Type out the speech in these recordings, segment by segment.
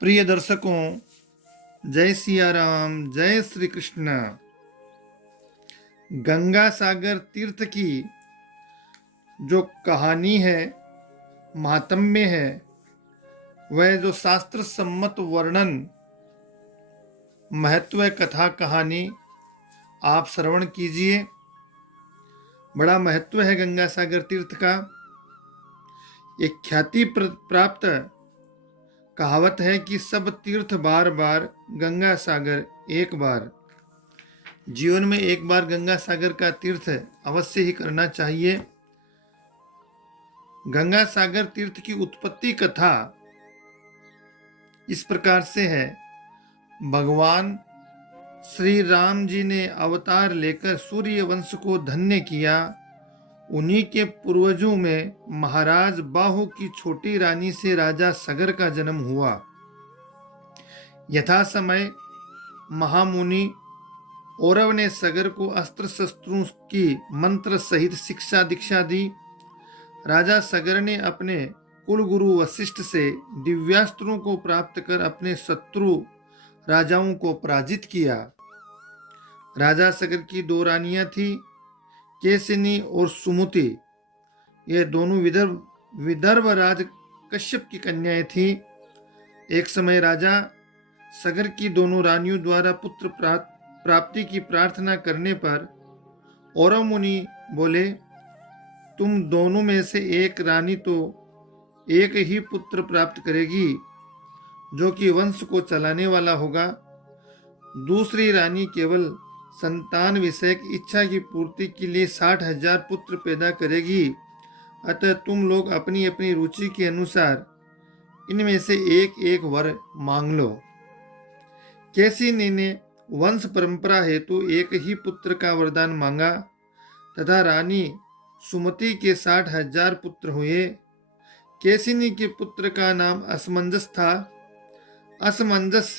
प्रिय दर्शकों, जय सिया राम, जय श्री कृष्ण। गंगा सागर तीर्थ की जो कहानी है, महात्म्य है, वह जो शास्त्र सम्मत वर्णन, महत्व कथा कहानी आप श्रवण कीजिए। बड़ा महत्व है गंगा सागर तीर्थ का। एक ख्याति प्राप्त कहावत है कि सब तीर्थ बार बार, गंगा सागर एक बार। जीवन में एक बार गंगा सागर का तीर्थ अवश्य ही करना चाहिए। गंगा सागर तीर्थ की उत्पत्ति कथा इस प्रकार से है। भगवान श्री राम जी ने अवतार लेकर सूर्य वंश को धन्य किया। उन्हीं के पूर्वजों में महाराज बाहु की छोटी रानी से राजा सगर का जन्म हुआ। यथा समय महामुनि औरव ने सगर को अस्त्र शस्त्रों की मंत्र सहित शिक्षा दीक्षा दी। राजा सगर ने अपने कुलगुरु वशिष्ठ से दिव्यास्त्रों को प्राप्त कर अपने शत्रु राजाओं को पराजित किया। राजा सगर की दो रानियां थी, केसिनी और सुमुति। ये दोनों विदर्भ राज कश्यप की कन्याएं थी। एक समय राजा सगर की दोनों रानियों द्वारा पुत्र प्राप्ति की प्रार्थना करने पर औरव मुनि बोले, तुम दोनों में से एक रानी तो एक ही पुत्र प्राप्त करेगी, जो कि वंश को चलाने वाला होगा। दूसरी रानी केवल संतान विषयक इच्छा की पूर्ति के लिए 60,000 पुत्र पैदा करेगी। अतः तुम लोग अपनी अपनी रुचि के अनुसार इनमें से एक एक वर मांग लो। केसिनी ने वंश परंपरा हेतु एक ही पुत्र का वरदान मांगा तथा रानी सुमति के 60,000 पुत्र हुए। केसिनी के पुत्र का नाम असमंजस था। असमंजस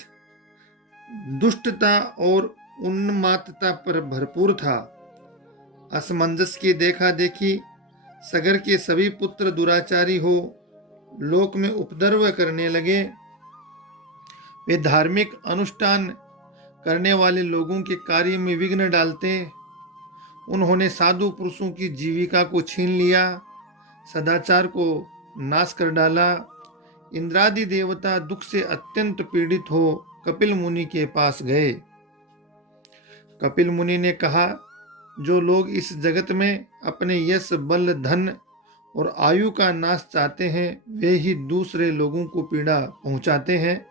दुष्टता और उन्मादता पर भरपूर था। असमंजस की देखा देखी सगर के सभी पुत्र दुराचारी हो लोक में उपद्रव करने लगे। वे धार्मिक अनुष्ठान करने वाले लोगों के कार्य में विघ्न डालते। उन्होंने साधु पुरुषों की जीविका को छीन लिया, सदाचार को नाश कर डाला। इंद्रादि देवता दुख से अत्यंत पीड़ित हो कपिल मुनि के पास गए। कपिल मुनि ने कहा, जो लोग इस जगत में अपने यश, बल, धन और आयु का नाश चाहते हैं, वे ही दूसरे लोगों को पीड़ा पहुंचाते हैं।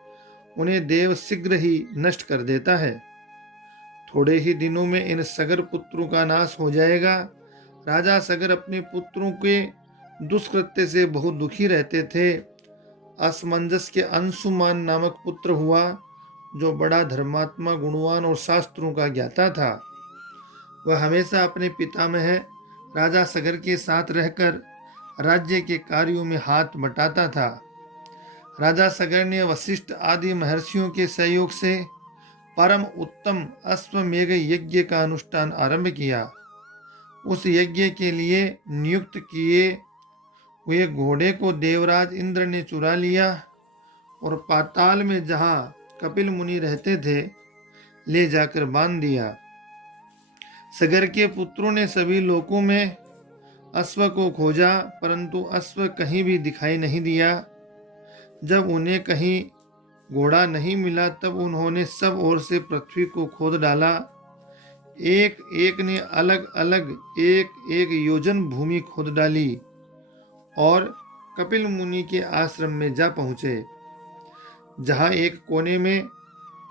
उन्हें देव शीघ्र ही नष्ट कर देता है। थोड़े ही दिनों में इन सगर पुत्रों का नाश हो जाएगा। राजा सगर अपने पुत्रों के दुष्कृत्य से बहुत दुखी रहते थे। असमंजस के अंशुमान नामक पुत्र हुआ, जो बड़ा धर्मात्मा, गुणवान और शास्त्रों का ज्ञाता था। वह हमेशा अपने पितामह राजा सगर के साथ रहकर राज्य के कार्यों में हाथ बटाता था। राजा सगर ने वशिष्ठ आदि महर्षियों के सहयोग से परम उत्तम अश्वमेघ यज्ञ का अनुष्ठान आरंभ किया। उस यज्ञ के लिए नियुक्त किए हुए घोड़े को देवराज इंद्र ने चुरा लिया और पाताल में जहां कपिल मुनि रहते थे ले जाकर बांध दिया। सगर के पुत्रों ने सभी लोकों में अश्व को खोजा, परंतु अश्व कहीं भी दिखाई नहीं दिया। जब उन्हें कहीं घोड़ा नहीं मिला, तब उन्होंने सब ओर से पृथ्वी को खोद डाला। एक एक ने अलग अलग एक एक योजन भूमि खोद डाली और कपिल मुनि के आश्रम में जा पहुंचे। जहां एक कोने में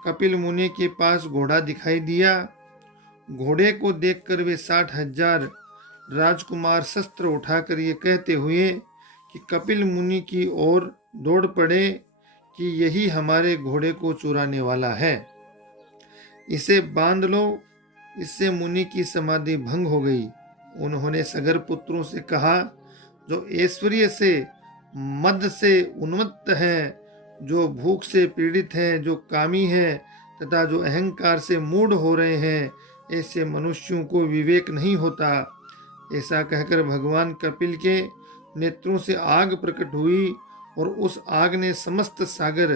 कपिल मुनि के पास घोड़ा दिखाई दिया। घोड़े को देखकर वे 60,000 राजकुमार शस्त्र उठाकर ये कहते हुए कि कपिल मुनि की ओर दौड़ पड़े कि यही हमारे घोड़े को चुराने वाला है, इसे बांध लो। इससे मुनि की समाधि भंग हो गई। उन्होंने सगर पुत्रों से कहा, जो ऐश्वर्य से, मद से उन्मत्त हैं, जो भूख से पीड़ित हैं, जो कामी हैं तथा जो अहंकार से मूढ़ हो रहे हैं, ऐसे मनुष्यों को विवेक नहीं होता। ऐसा कहकर भगवान कपिल के नेत्रों से आग प्रकट हुई और उस आग ने समस्त सागर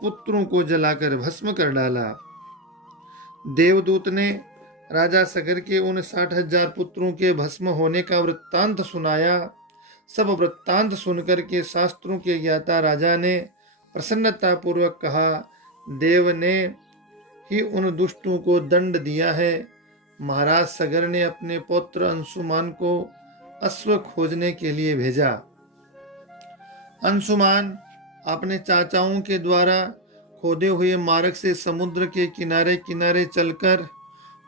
पुत्रों को जलाकर भस्म कर डाला। देवदूत ने राजा सगर के उन 60,000 पुत्रों के भस्म होने का वृत्तांत सुनाया। सब वृत्तांत सुनकर के शास्त्रों के ज्ञाता राजा ने प्रसन्नता पूर्वक कहा, देव ने ही उन दुष्टों को दंड दिया है। महाराज सगर ने अपने पुत्र अंशुमान को अश्व खोजने के लिए भेजा। अंशुमान अपने चाचाओं के द्वारा खोदे हुए मार्ग से समुद्र के किनारे किनारे चलकर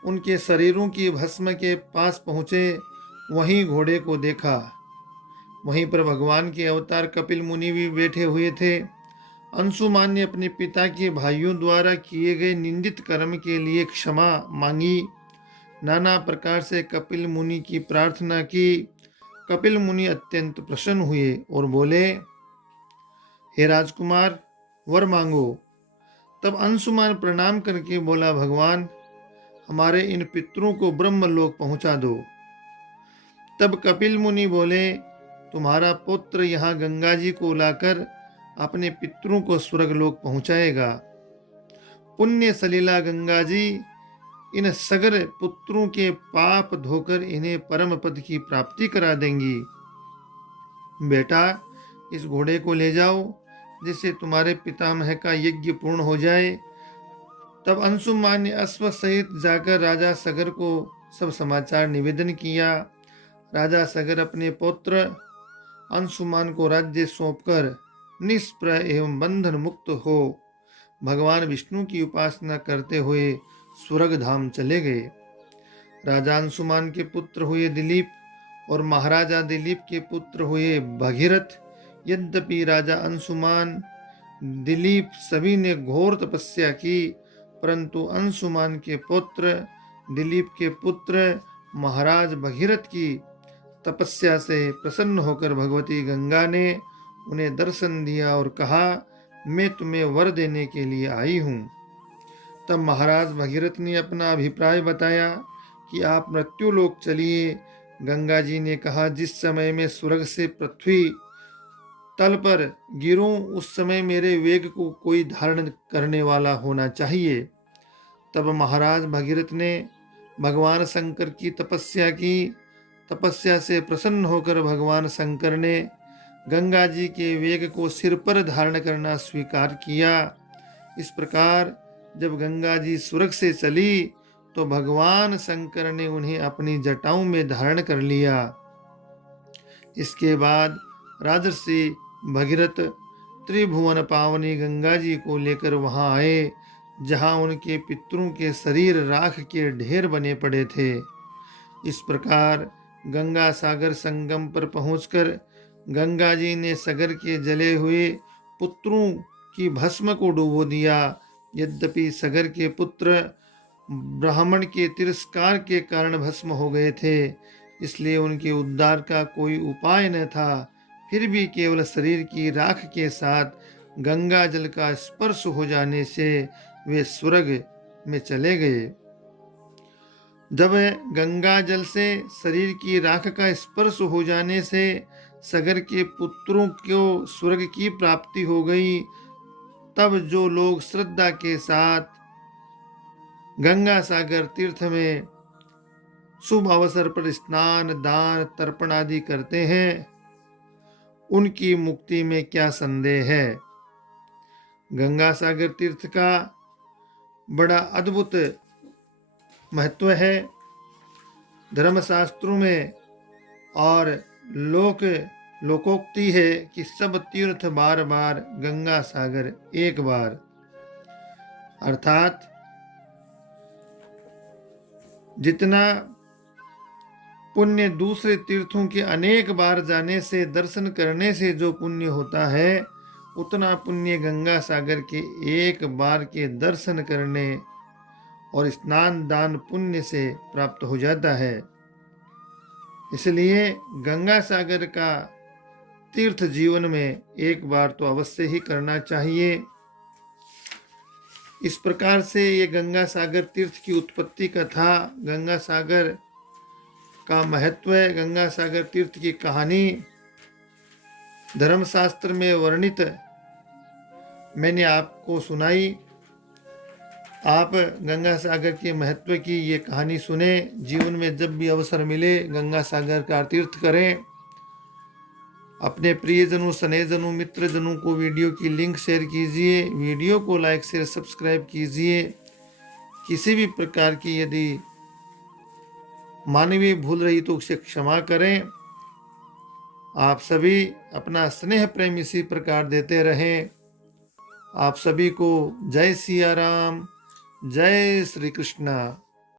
उनके शरीरों की भस्म के पास पहुंचे। वहीं घोड़े को देखा। वहीं पर भगवान के अवतार कपिल मुनि भी बैठे हुए थे। अंशुमान ने अपने पिता के भाइयों द्वारा किए गए निंदित कर्म के लिए क्षमा मांगी। नाना प्रकार से कपिल मुनि की प्रार्थना की। कपिल मुनि अत्यंत प्रसन्न हुए और बोले, हे राजकुमार, वर मांगो। तब अंशुमान प्रणाम करके बोला, भगवान, हमारे इन पितरों को ब्रह्मलोक पहुंचा दो। तब कपिल मुनि बोले, तुम्हारा पुत्र यहाँ गंगा जी को लाकर अपने पितरों को स्वर्गलोक पहुंचाएगा। पुण्य सलीला गंगा जी इन सगर पुत्रों के पाप धोकर इन्हें परम पद की प्राप्ति करा देंगी। बेटा, इस घोड़े को ले जाओ, जिससे तुम्हारे पितामह का यज्ञ पूर्ण हो जाए। तब अंशुमान ने अश्व सहित जाकर राजा सगर को सब समाचार निवेदन किया। राजा सगर अपने पुत्र अंशुमान को राज्य सौंपकर निष्प्रय एवं बंधन मुक्त हो भगवान विष्णु की उपासना करते हुए स्वर्ग धाम चले गए। राजा अंशुमान के पुत्र हुए दिलीप और महाराजा दिलीप के पुत्र हुए भगीरथ। यद्यपि राजा अंशुमान, दिलीप सभी ने घोर तपस्या की, परंतु अंशुमान के पुत्र दिलीप के पुत्र महाराज भगीरथ की तपस्या से प्रसन्न होकर भगवती गंगा ने उन्हें दर्शन दिया और कहा, मैं तुम्हें वर देने के लिए आई हूँ। तब महाराज भगीरथ ने अपना अभिप्राय बताया कि आप मृत्युलोक चलिए। गंगा जी ने कहा, जिस समय मैं स्वर्ग से पृथ्वी तल पर गिरूं, उस समय मेरे वेग को कोई धारण करने वाला होना चाहिए। तब महाराज भगीरथ ने भगवान शंकर की तपस्या की। तपस्या से प्रसन्न होकर भगवान शंकर ने गंगा जी के वेग को सिर पर धारण करना स्वीकार किया। इस प्रकार जब गंगा जी स्वर्ग से चली तो भगवान शंकर ने उन्हें अपनी जटाओं में धारण कर लिया। इसके बाद राजर्षि भगीरथ त्रिभुवन पावनी गंगा जी को लेकर वहां आए, जहां उनके पितरों के शरीर राख के ढेर बने पड़े थे। इस प्रकार गंगा सागर संगम पर पहुंचकर गंगा जी ने सगर के जले हुए पुत्रों की भस्म को डुबो दिया। यद्यपि सगर के पुत्र ब्राह्मण के तिरस्कार के कारण भस्म हो गए थे, इसलिए उनके उद्धार का कोई उपाय न था। फिर भी केवल शरीर की राख के साथ गंगा जल का स्पर्श हो जाने से वे स्वर्ग में चले गए। जब गंगा जल से शरीर की राख का स्पर्श हो जाने से सगर के पुत्रों को स्वर्ग की प्राप्ति हो गई, तब जो लोग श्रद्धा के साथ गंगा सागर तीर्थ में शुभ अवसर पर स्नान, दान, तर्पण आदि करते हैं, उनकी मुक्ति में क्या संदेह है। गंगा सागर तीर्थ का बड़ा अद्भुत महत्व है। धर्मशास्त्रों में और लोकोक्ति है कि सब तीर्थ बार बार, गंगा सागर एक बार। अर्थात जितना पुण्य दूसरे तीर्थों के अनेक बार जाने से, दर्शन करने से जो पुण्य होता है, उतना पुण्य गंगा सागर के एक बार के दर्शन करने और स्नान दान पुण्य से प्राप्त हो जाता है। इसलिए गंगा सागर का तीर्थ जीवन में एक बार तो अवश्य ही करना चाहिए। इस प्रकार से ये गंगा सागर तीर्थ की उत्पत्ति कथा, गंगा सागर का महत्व, गंगा सागर तीर्थ की कहानी धर्मशास्त्र में वर्णित मैंने आपको सुनाई। आप गंगा सागर के महत्व की ये कहानी सुने। जीवन में जब भी अवसर मिले गंगा सागर का तीर्थ करें। अपने प्रियजनों, स्नेहजनों, मित्रजनों को वीडियो की लिंक शेयर कीजिए। वीडियो को लाइक, शेयर, सब्सक्राइब कीजिए। किसी भी प्रकार की यदि मानवीय भूल रही तो उसे क्षमा करें। आप सभी अपना स्नेह प्रेम इसी प्रकार देते रहें। आप सभी को जय सिया राम, जय श्री कृष्णा।